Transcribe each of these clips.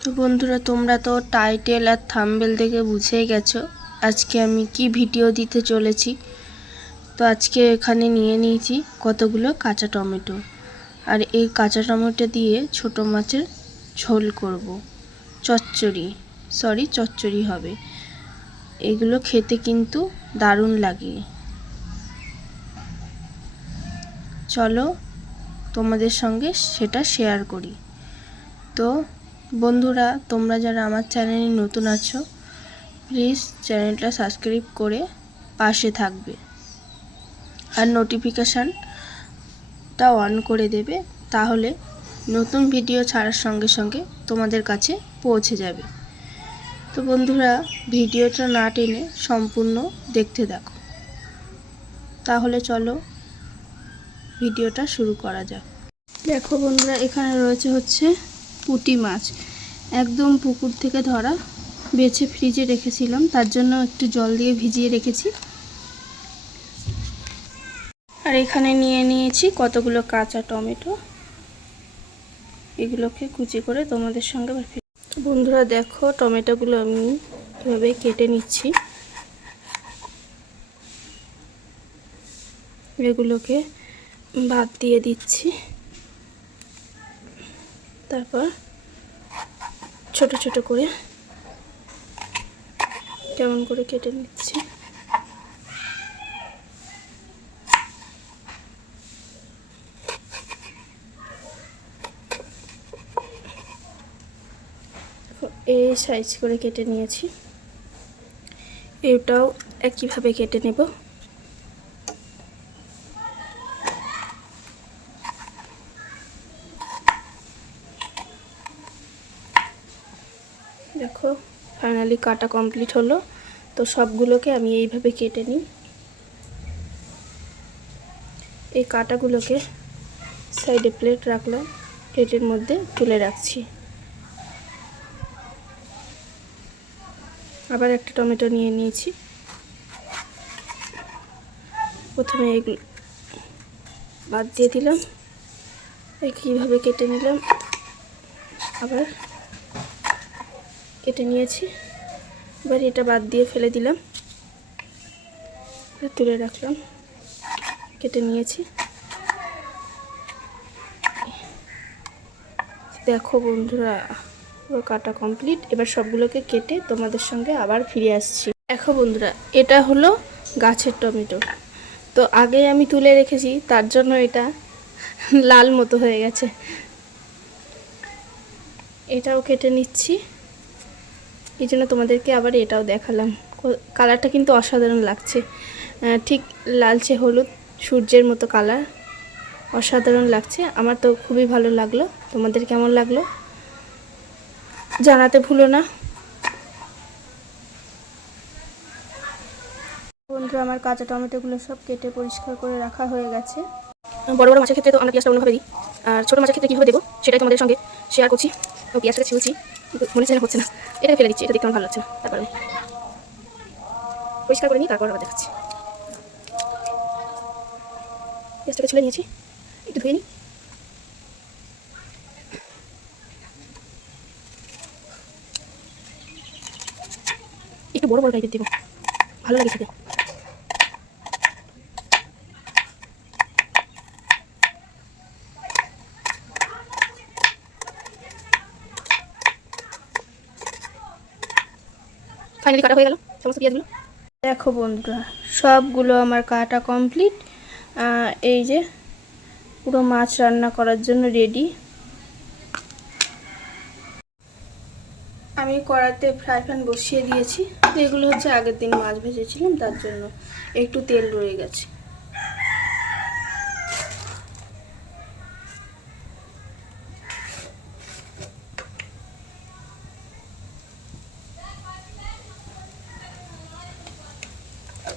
তো বন্ধুরা, তোমরা তো টাইটেল আর থাম্বেল দেখে বুঝেই গেছো আজকে আমি কি ভিডিও দিতে চলেছি। তো আজকে এখানে নিয়ে নিয়েছি কতগুলো কাঁচা টমেটো। আর এই কাঁচা টমেটো দিয়ে ছোট মাছের ঝোল করব। চচ্চড়ি সরি চচ্চড়ি হবে। এগুলো খেতে কিন্তু দারুণ লাগে। চলো তোমাদের সঙ্গে সেটা শেয়ার করি। তো বন্ধুরা, তোমরা যারা আমার চ্যানেলে নতুন আছো প্লিজ চ্যানেলটা সাবস্ক্রাইব করে পাশে থাকবে। আর নোটিফিকেশানটা অন করে দেবে, তাহলে নতুন ভিডিও ছাড়ার সঙ্গে সঙ্গে তোমাদের কাছে পৌঁছে যাবে। তো বন্ধুরা, ভিডিওটা না টেনে সম্পূর্ণ দেখতে দেখো। তাহলে চলো ভিডিওটা শুরু করা যাক। দেখো বন্ধুরা, এখানে রয়েছে হচ্ছে পুঁটি মাছ। একদম পুকুর থেকে ধরা বেছে ফ্রিজে রেখেছিলাম, তার জন্য একটু জল দিয়ে ভিজিয়ে রেখেছি। আর এখানে নিয়ে নিয়েছি কতগুলো কাঁচা টমেটো। এগুলোকে কুচি করে তোমাদের সঙ্গে বন্ধুরা, দেখো টমেটোগুলো আমি এভাবে কেটে নিচ্ছি। এগুলোকে ভাত দিয়ে দিচ্ছি। তারপর ছোট ছোট করে কেমন করে কেটে নিচ্ছি। এই সাইজ করে কেটে নিয়েছি। এটাও একইভাবে কেটে নেব। দেখো ফাইনালি কাটা কমপ্লিট হলো। তো সবগুলোকে আমি এইভাবে কেটে নিই। এই কাটাগুলোকে সাইডে প্লেট রাখলাম প্লেটের মধ্যে তুলে রাখছি। আবার একটা টমেটো নিয়ে নিয়েছি। প্রথমে এগুলো বাদ দিয়ে দিলাম। কীভাবে কেটে নিলাম? আবার কেটে নিয়েছি। এবার এটা বাদ দিয়ে ফেলে দিলাম। তুলে রাখলাম। কেটে নিয়েছি। দেখো বন্ধুরা, পুরো কাটা কমপ্লিট এবার সবগুলোকে কেটে তোমাদের সঙ্গে আবার ফিরে আসছি। দেখো বন্ধুরা, এটা হলো গাছের টমেটো। তো আগে আমি তুলে রেখেছি, তার জন্য এটা লাল মতো হয়ে গেছে। এটাও কেটে নিচ্ছি। এই জন্য তোমাদেরকে আবার এটাও দেখালাম। কালারটা কিন্তু অসাধারণ লাগছে। ঠিক লালচে হলুদ সূর্যের মতো কালার। অসাধারণ লাগছে। আমার তো খুবই ভালো লাগল। তোমাদের কেমন লাগল? জানাতে ভুলো না। বন্ধুরা আমার কাঁচা টমেটোগুলো সব কেটে পরিষ্কার করে রাখা হয়ে গেছে। বড় বড় মাছের ক্ষেত্রে তো আমরা পেঁয়াজটা অন্যভাবে দিই আর ছোটো মাছের ক্ষেত্রে কীভাবে দেবো সেটাই তোমাদের সঙ্গে শেয়ার করছি। ও পেঁয়াজটাকে ছিলছি। মনে হচ্ছে হচ্ছে না। এটাকে ফেলে দিচ্ছি, এটা দেখতে আমার ভালো লাগছে না তারপরে পরিষ্কার করে নিই তারপর আবার দেখাচ্ছি। পেঁয়াজটাকে ছিলে নিয়েছি, একটু ধুয়ে নিই। একটু বড় বড় টাইপের দেবো। ভালো লাগে খেতে। ফাইনালি কাটা হয়ে গেল, সমস্ত পেঁয়াজগুলো। দেখো বন্ধুরা, সবগুলো আমার কাটা কমপ্লিট এই যে, পুরো মাছ রান্না করার জন্য রেডি আমি কড়াতে ফ্রাই প্যান বসিয়ে দিয়েছি। এগুলো হচ্ছে আগের দিন মাছ ভেজেছিলাম, তার জন্য একটু তেল রয়ে গেছে।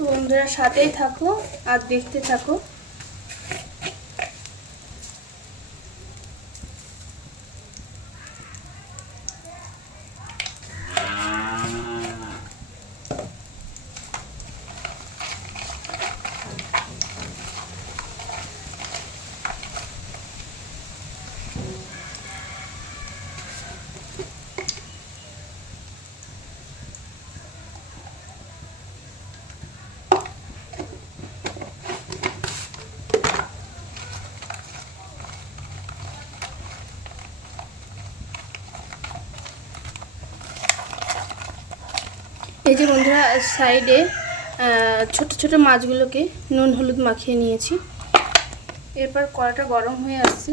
বন্ধুরা সাথেই থাকো আর দেখতে থাকো। এই যে বন্ধুরা, সাইডে ছোট ছোট মাছগুলোকে নুন, হলুদ মাখিয়ে নিয়েছি। এরপর কড়াটা গরম হয়ে আসছে।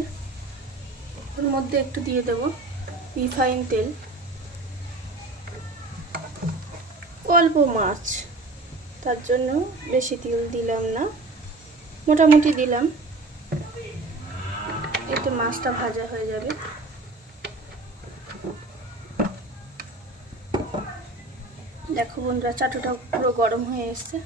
ওর মধ্যে একটু দিয়ে দেব রিফাইন তেল। অল্প মাছ, তার জন্য বেশি তেল দিলাম না। মোটামুটি দিলাম। এতে মাছটা ভাজা হয়ে যাবে। দেখো বন্ধুরা চাটুটা পুরো গরম হয়ে এসছে।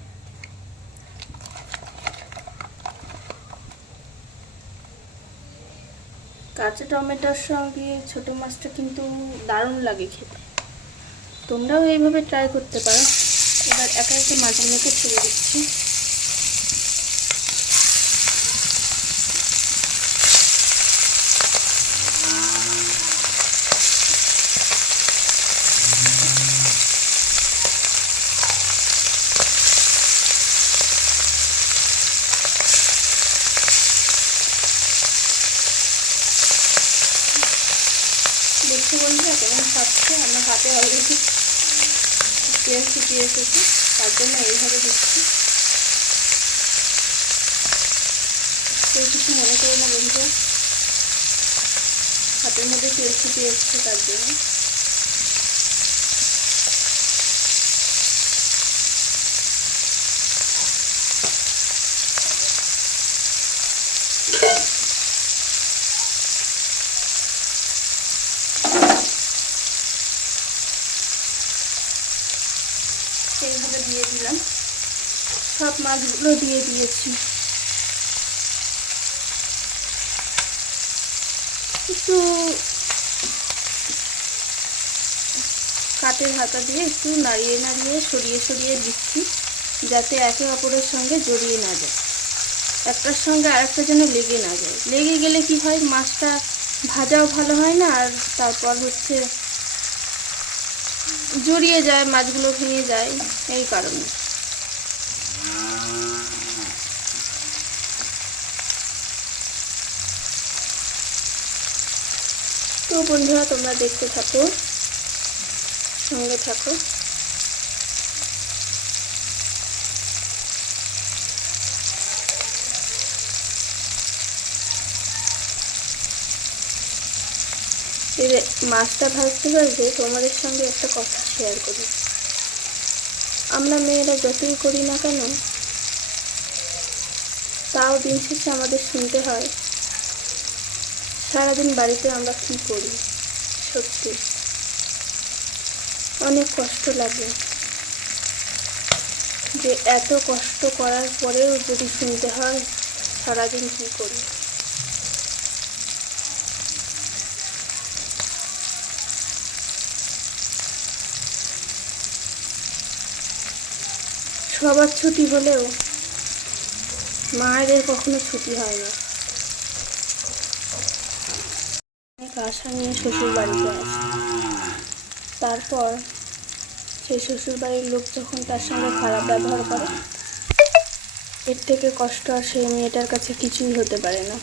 কাঁচা টমেটোর সঙ্গে ছোট মাছটা কিন্তু দারুণ লাগে খেতে। তোমরাও এইভাবে ট্রাই করতে পারো। এবার একা একা মাছগুলোকে ছেড়ে দিচ্ছি দেখছি বন্ধুরা কেমন খাচ্ছে আমার হাতে অলরেডি পেঁয়াজ ফুটিয়ে এসেছে, তার জন্য এইভাবে দিচ্ছি। কেউ কিছু মনে করো না বন্ধুরা, হাতের মধ্যে তেল ফুটিয়ে এসছে তার জন্য সেইভাবে দিয়ে দিলাম মাছগুলো দিয়ে দিয়েছি। একটু কাঠের হাতা দিয়ে একটু নাড়িয়ে নাড়িয়ে সরিয়ে সরিয়ে দিচ্ছি, যাতে একে অপরের সঙ্গে জড়িয়ে না যায়। একটার সঙ্গে আরেকটা যেন লেগে না যায়। লেগে গেলে কি হয়, মাছটা ভাজাও ভালো হয় না, আর তারপর হচ্ছে জড়িয়ে যায়, মাছগুলো ভেঙে যায়, এই কারণে। তো বন্ধুরা, তোমরা দেখতে থাকো, সঙ্গে থাকো। মাছটা ভাজতে ভাজতে তোমাদের সঙ্গে একটা কথা শেয়ার করি। আমরা মেয়েরা যতই করি না কেন, তাও দিন শেষে আমাদের শুনতে হয় সারাদিন বাড়িতে আমরা কি করি? সত্যি। অনেক কষ্ট লাগে। যে এত কষ্ট করার পরেও যদি শুনতে হয়, সারাদিন কি করি? সবার ছুটি হলেও মায়েদের কখনো ছুটি হয় না। আশা নিয়ে শ্বশুর বাড়িতে আসে। তারপর সেই শ্বশুর বাড়ির লোক যখন তার সঙ্গে খারাপ ব্যবহার করে, এর থেকে কষ্ট আর সেই মেয়েটার কাছে কিছুই হতে পারে না।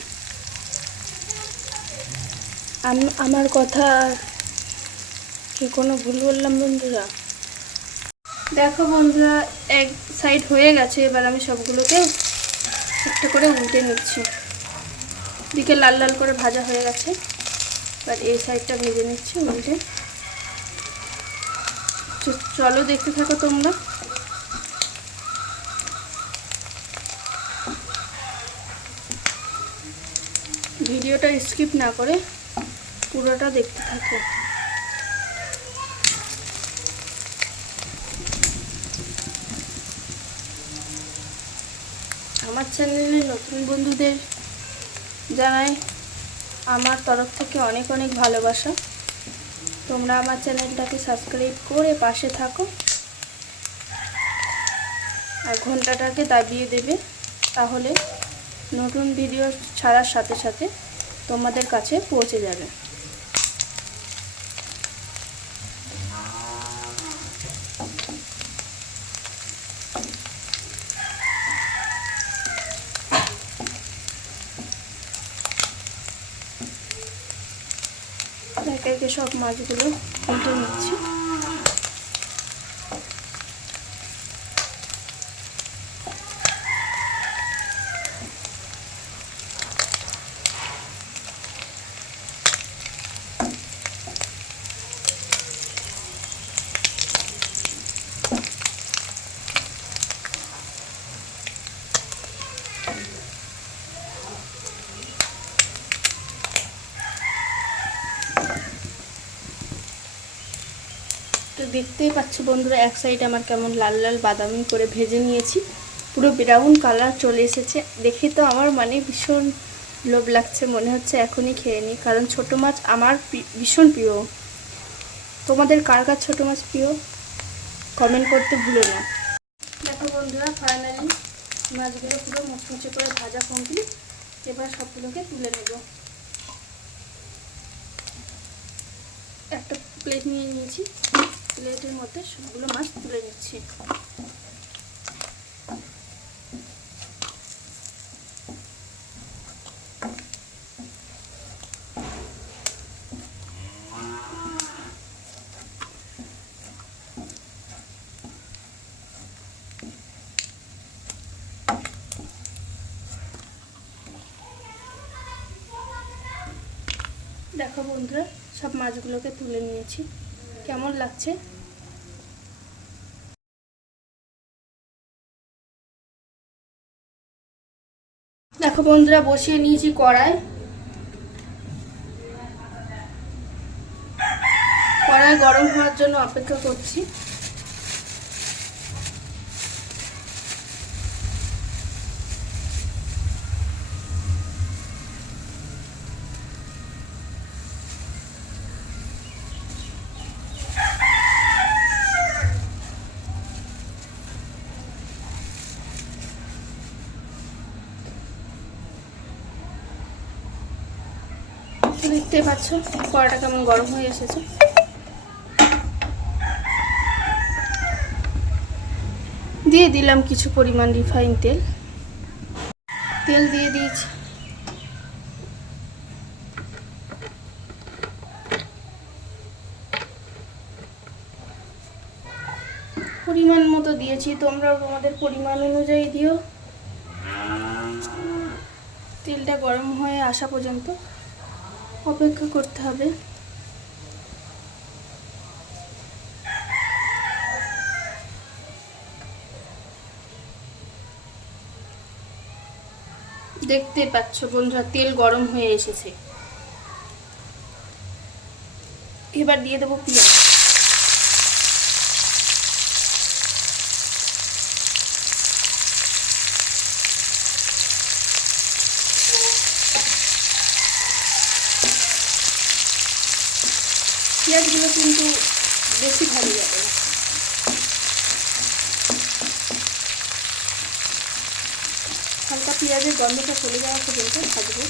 আমার কথা কি কোনো ভুল বললাম বন্ধুরা? দেখো বন্ধুরা, এক সাইড হয়ে গেছে, এবার আমি সবগুলোকে একটু করে উল্টে নিচ্ছি। দিকে লাল লাল করে ভাজা হয়ে গেছে। এবার এই সাইডটা ভেজে নিচ্ছি উল্টে। চলো দেখতে থাকো তোমরা। ভিডিওটা স্কিপ না করে পুরোটা দেখতে থাকো। আমার চ্যানেলে নতুন বন্ধুদের জানাই আমার তরফ থেকে অনেক অনেক ভালোবাসা। তোমরা আমার চ্যানেলটাকে সাবস্ক্রাইব করে পাশে থাকো। আর ঘন্টাটাকে দাবিয়ে দেবে। তাহলে নতুন ভিডিও ছাড়ার সাথে সাথে তোমাদের কাছে পৌঁছে যাবে একে একে সব মাছগুলো উল্টে নিচ্ছি। দেখতেই পাচ্ছ বন্ধুরা, এক সাইড আমার কেমন লাল লাল বাদামি করে ভেজে নিয়েছি। পুরো ব্রাউন কালার চলে এসেছে। দেখে তো আমার মানে ভীষণ লোভ লাগছে, মনে হচ্ছে এখনই খেয়ে নিই। কারণ ছোট মাছ আমার ভীষণ প্রিয়। তোমাদের কার কার ছোটো মাছ প্রিয়? কমেন্ট করতে ভুলো না। দেখো বন্ধুরা ফাইনালি মাছগুলো পুরো মুচমুচে করে ভাজা কমপ্লিট এবার সবগুলোকে তুলে নেব। একটা প্লেট নিয়ে নিয়েছি। প্লেটের মধ্যে সবগুলো মাছ তুলে নিচ্ছি। দেখো বন্ধুরা সব মাছগুলোকে তুলে নিয়েছি। কেমন লাগছে? দেখো বন্ধুরা বসিয়ে নিয়েছি কড়াই। কড়াই গরম হওয়ার জন্য অপেক্ষা করছি। দেখতে পাচ্ছ কড়াটা কেমন গরম হয়ে এসেছে। দিয়ে দিলাম কিছু পরিমাণ রিফাইন তেল। তেল দিয়ে দিয়েছি। পরিমাণ মতো দিয়েছি, তোমরা তোমাদের পরিমাণ অনুযায়ী দিও। তেলটা গরম হয়ে আসা পর্যন্ত অপেক্ষা করতে হবে। দেখতে পাচ্ছ বন্ধুরা তেল গরম হয়ে এসেছে। এবার দিয়ে দেবো পেঁয়াজ। পেঁয়াজগুলো কিন্তু বেশি ভালো যাবে না। হালকা পেঁয়াজের গন্ধটা চলে যাওয়া পর্যন্ত থাকবে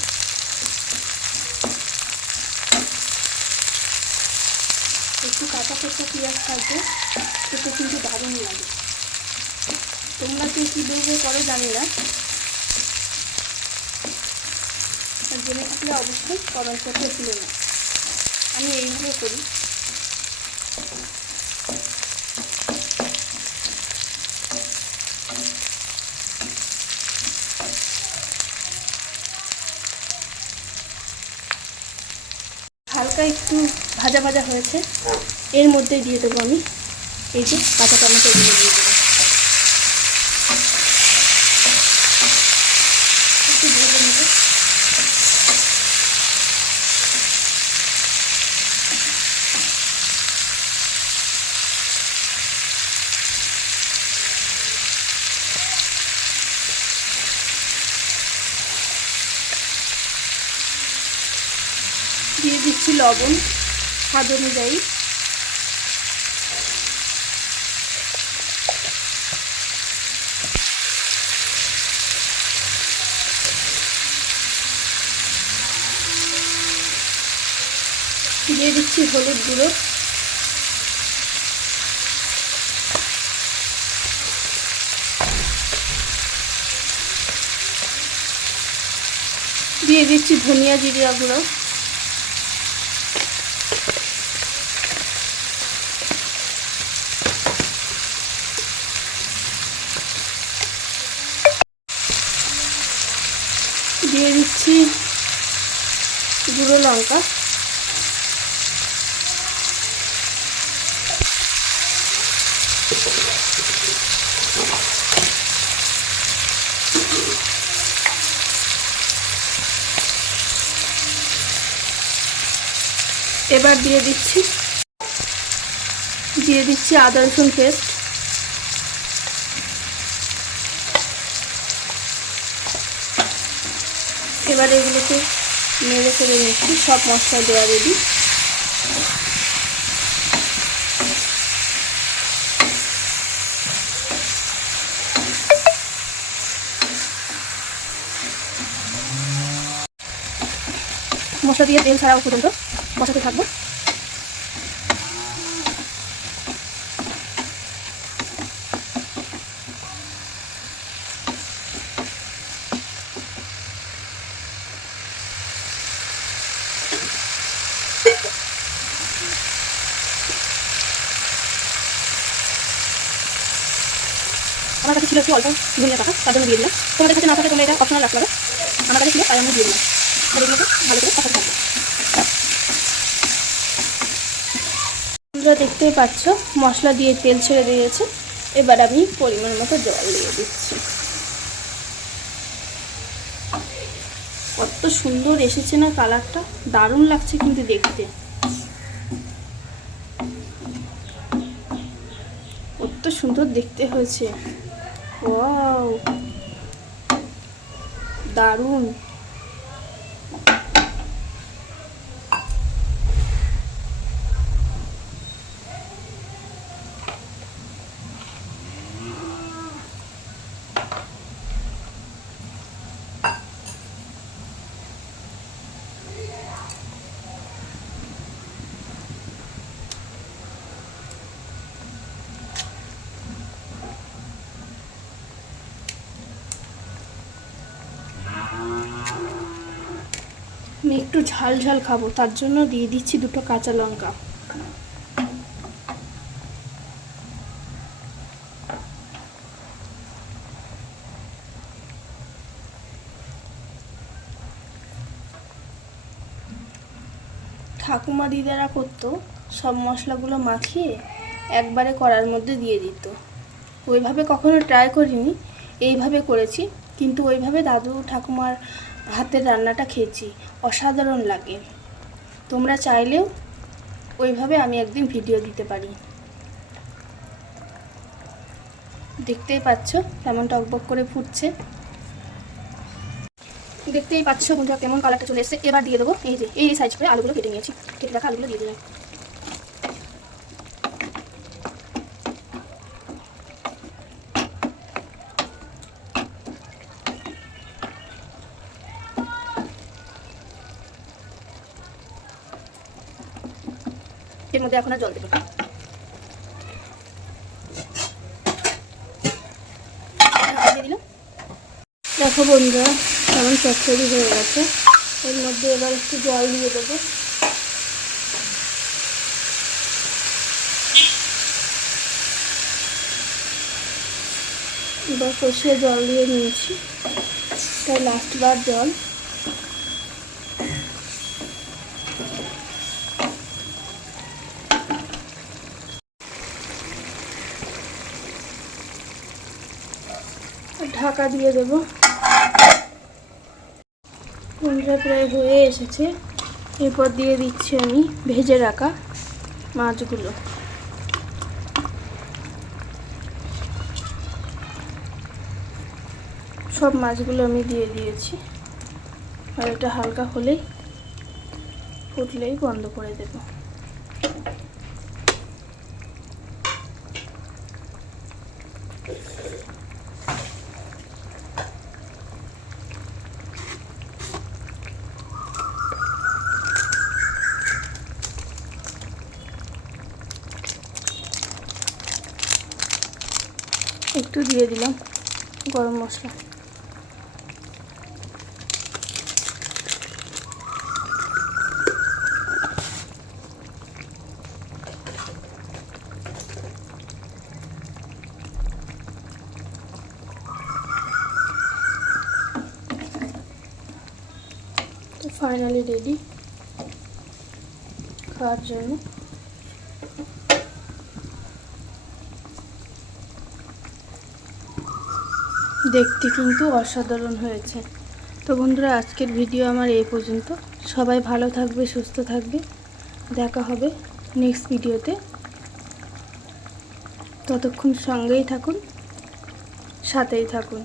একটু কাঁচা কাঁচা পেঁয়াজ থাকবে এতে কিন্তু দারুণ লাগে। তোমরা কেউ কীভাবে করো জানি না। জেনে থাকলে অবশ্যই কমেন্ট করতে না আমি এইভাবে করি। হালকা একটু ভাজা ভাজা হয়েছে। এর মধ্যে দিয়ে দেবো আমি এই যে কাঁচা টমেটো দিয়ে দেবো একটু ভেজে নেব দিয়ে দিচ্ছি লবণ স্বাদ অনুযায়ী। দিয়ে দিচ্ছি হলুদ গুঁড়ো। দিয়ে দিচ্ছি ধনিয়া জিরিয়া গুঁড়ো দিয়ে দিচ্ছি গুঁড়ো লঙ্কা এবার দিয়ে দিচ্ছি দিয়ে দিচ্ছি আদা রসুন পেস্ট এবার এগুলোকে নেড়ে ফেলে নিচ্ছি, সব মশলা দেওয়া রেডি মশলা দিয়ে তেল ছাড়াও পর্যন্ত বসাতে থাকব। আমার কাছে ছিল একটু অল্প ধনিয়া পাতা তার জন্য দিয়ে দিলাম। তোমাদের কাছে না থাকে তোমরা এটা অপশনাল রাখতে পারো। আমার কাছে ছিল, তাই আমি দিয়ে দিলাম। এগুলোকে ভালো করে কষাতে থাকব। তোমরা দেখতেই পাচ্ছ। মশলা দিয়ে তেল ছেড়ে দিয়েছে। এবার আমি পরিমাণ মতো জল দিয়ে দিচ্ছি। কত সুন্দর এসেছে না কালারটা। দারুণ লাগছে কিন্তু দেখতে। কত সুন্দর দেখতে হয়েছে। দারুণ। আমি একটু ঝাল ঝাল খাব, তার জন্য দিয়ে দিচ্ছি দুটো কাঁচা লঙ্কা। ঠাকুমা দিদারা করতো, সব মশলাগুলো মাখিয়ে একবারে কড়ার মধ্যে দিয়ে দিত। ওইভাবে কখনো ট্রাই করিনি, এইভাবে করেছি, কিন্তু ওইভাবে দাদু ঠাকুমার হাতের রান্নাটা খেয়েছি। অসাধারণ লাগে। তোমরা চাইলেও ওইভাবে আমি একদিন ভিডিও দিতে পারি। দেখতেই পাচ্ছ কেমন টকবক করে ফুটছে। দেখতেই পাচ্ছ বন্ধুরা কেমন কালারটা চলে এসেছে। এবার দিয়ে দেবো এই যে, এই সাইজ করে আলুগুলো কেটে নিয়েছি। কেটে রাখা আলুগুলো দিয়ে দিলাম। মধ্যে এখন আর জল দেবো দেখো বন্ধুরা, কেমন চচ্চড়ি হয়ে গেছে। এর মধ্যে এবার একটু জল দিয়ে দেবো। এবার কষিয়ে জল দিয়ে নিয়েছি। তাই লাস্ট বার জল। ঢাকা দিয়ে দেব। কুমড়া প্রায় হয়ে এসেছে। এরপর দিয়ে দিচ্ছি আমি ভেজে রাখা মাছগুলো। সব মাছগুলো আমি দিয়ে দিয়েছি। আর এটা হালকা হলেই, ফুটলেই বন্ধ করে দেব একটু দিয়ে দিলাম গরম মশলা তো ফাইনালি রেডি খাওয়ার জন্য দেখতে কিন্তু অসাধারণ হয়েছে। তো বন্ধুরা, আজকের ভিডিও আমার এই পর্যন্ত। সবাই ভালো থাকবে, সুস্থ থাকবে। দেখা হবে নেক্সট ভিডিওতে। ততক্ষণ সঙ্গেই থাকুন, সাথেই থাকুন।